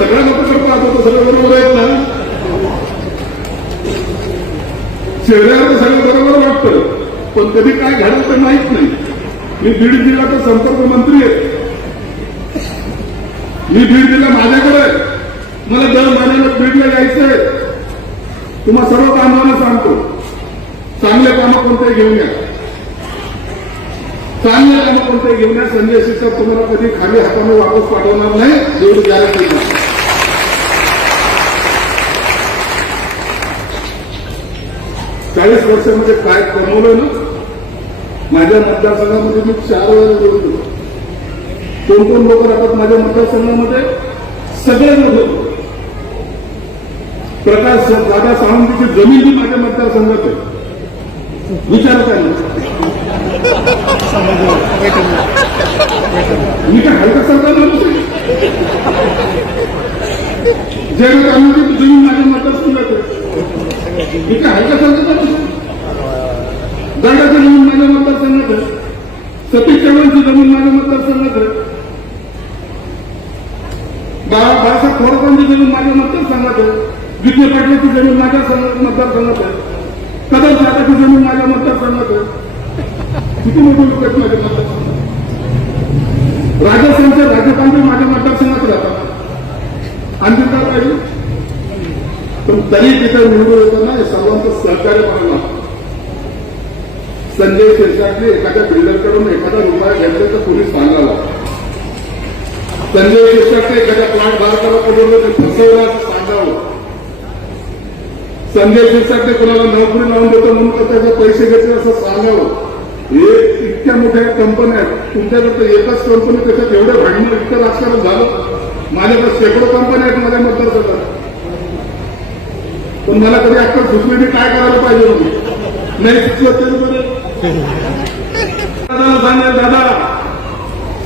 सगळ्यांना प्रकल्प आता तर सगळं बरोबर आहेत ना चेहऱ्यावर तर सगळं बरोबर वाटतं पण कधी काय घडलं तर माहीत नाही. मी बीड जिल्ह्याचा संपर्क मंत्री आहे. मी बीड जिल्हा माझ्याकडे मला दर महिन्याला बीडला यायचंय तुम्हा सर्व कामांना सांगतो. चांगले कामं कोणते घेऊन या. चांगले कामं कोणते घेऊन या संजय शिक्षक तुम्हाला कधी खाली हाताने वापस पाठवणार नाही एवढी गॅरंटी नाही चाळीस वर्षामध्ये काय कमवलं ना माझ्या मतदारसंघामध्ये मी चार वेळा निवडून कोण कोण लोक राहतात माझ्या मतदारसंघामध्ये सगळे लोक प्रकाश दादा सावंतची जमीन ही माझ्या मतदारसंघात आहे. विचार काय मी काय हलका सरकार जे लोक आम्ही जमीन माझ्या मतदारसंघात आहे. मी काय हलका सरकार नव्हते जमीन माझ्या मतदारसंघात सतीश चव्हाणची जमीन माझ्या मतदारसंघात बाळासाहेब थोरातांची जमीन माझ्या मतदारसंघात विजय पाटलाची जमीन माझ्या मतदारसंघात कदम साहेबाची जमीन माझ्या मतदारसंघात किती मोठे लोक आहेत माझ्या मतदारसंघात राजस्थानच्या राज्यपाल माझ्या मतदारसंघात राहतात. आणखी काय पाहिजे पण तरी तिथं निवडून येताना या सर्वांचं सहकार्य मला संजय शिरसाटने एखाद्या बिल्डरकडून एखादा रुपया घ्यायचा तर पोलीस सांगावा संजय शिरसाटने एखाद्या प्लॉट धारकाला ते फसवला असं सांगावं. संजय शिरसाटने कोणाला नोकरी लावून देतो म्हणून तर त्याचे पैसे घेतले असं सांगावं. हे इतक्या मोठ्या कंपन्या आहेत. तुमच्याकडे तर एकच कंपनी त्याच्यात एवढं भांडण इतकं राजकारण झालं. माझ्याकडे शेकडो कंपन्या आहेत माझ्या मतदारसंघात. पण मला कधी अक्कल सुचली मी काय करायला पाहिजे म्हणून नाही सुचलं तरी बरं. दादाला सांगेल दादा.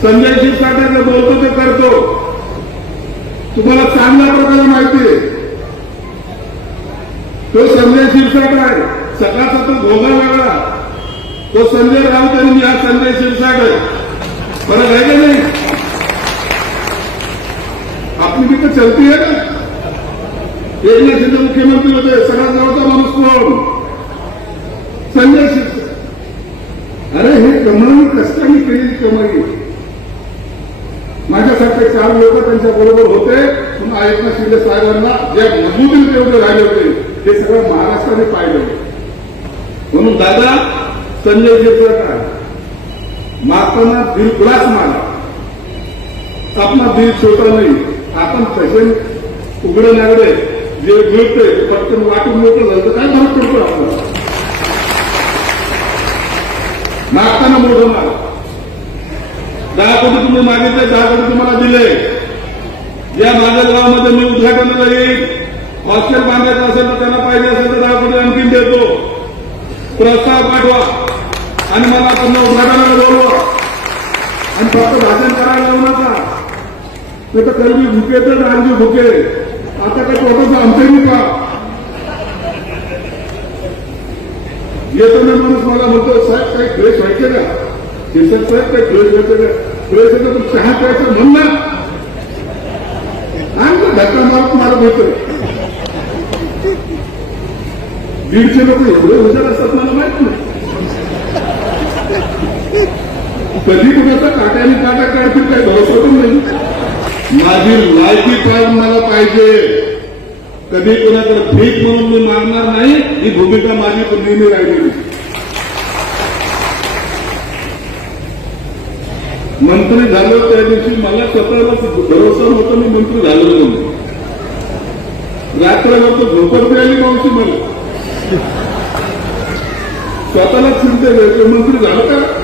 संजय शिरसाटे बोलतो ते करतो. तुम्हाला चांगल्या प्रकारे माहिती आहे. तो संजय शिरसाट आहे. सकाळचा तो भोगा लागला. तो संजय राऊत आणि मी हा संजय शिरसाट आहे. बरं आहे का नाही? आपली भी तर चलती आहे ना एकनाथ शिंदे मुख्यमंत्री होते सगळ्यात जवळचा माणूस कोण? संजय शिरसाट अरे हे कमाई कष्टाने केलेली कमाई. माझ्यासारखे चार लोक त्यांच्या बरोबर होते. पुन्हा एकनाथ शिंदे साहेबांना ज्या मजबूतीने ते उभे राहिले होते हे सगळं महाराष्ट्राने पाहिलं म्हणून दादा संजय शिरसाट मारताना दिल गुलास मारा आपला दिल छोटा नाही. आपण तसे उघडे नागडे जे मिळते पटकन वाटून मोठं झालं तर काय फरक पडतो आपल्याला? मागताना मोठं मार दहा कोटी तुम्ही मागितले दहा कोटी तुम्हाला दिले. या माझ्या गावामध्ये मी उद्घाटनाला येईल हॉस्टेल बांधायचं असेल तर त्यांना पाहिजे असेल तर दहा कोटी आणखीन देतो. प्रस्ताव पाठवा. आणि मला पुन्हा उद्घाटनाला बोलवा. आणि फक्त भाषण करायला लावू नका. ते तर कर्मी भुके तर आणखी भुके. आता काय पोटाचं आमचे का येतो ना माणूस मला म्हणतो साहेब काही फ्रेश व्हायचे का शिरसाट साहेब काही फ्रेश व्हायचे का फ्रेश होतं तर चहा प्यायचं म्हणला आणि धक्का मारत मारत होतं दीडशे लोक एवढे हुशार असतात मला माहीत नाही. कधी कुणाचा काट्याने काटा काढतील काही भरोसा पण नाही. माझी लायकी काय मला पाहिजे. कधी कुणाकडे भीक म्हणून मी मागणार नाही ही भूमिका माझी नेहमी राहिलेली. मंत्री झालो त्या दिवशी मला स्वतःला भरोसा नव्हता मी मंत्री झालो म्हणून. रात्र तो झोपत मिळाली मावशी मला. स्वतःला चिंता घ्यायचं मंत्री झालं का?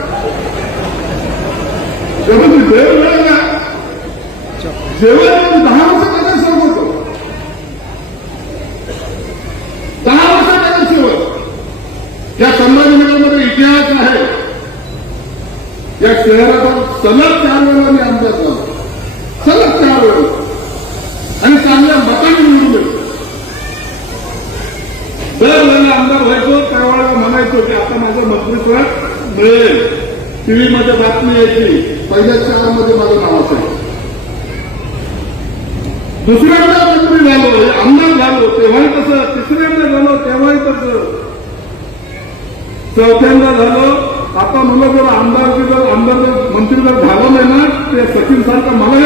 तेव्हा दहा वर्ष त्याच्या सर्व होतो. दहा वर्ष त्याच्या सेवक या संभाजीनगरमध्ये इतिहास आहे. या शहराचा सलग चार वेळा मी आमदार झालो. सलग चार वेळा. आणि चांगल्या मताने निवडून येतो. दर वेळेला आमदार व्हायचो त्यावेळेला म्हणायचो की आता माझं मंत्रित्व मिळेल. टीव्हीमध्ये बातमी यायची पहिल्या चारमध्ये माझं नाव असेल. दुसऱ्यांदा मंत्री झालो आमदार झालो तेव्हाही कसं तिसऱ्यांदा झालो तेव्हाही कसं चौथ्यांदा झालो आता मुलं जर आमदार जर आमदार जर मंत्री जर झालं नाही ना ते सचिन सारखं मलाही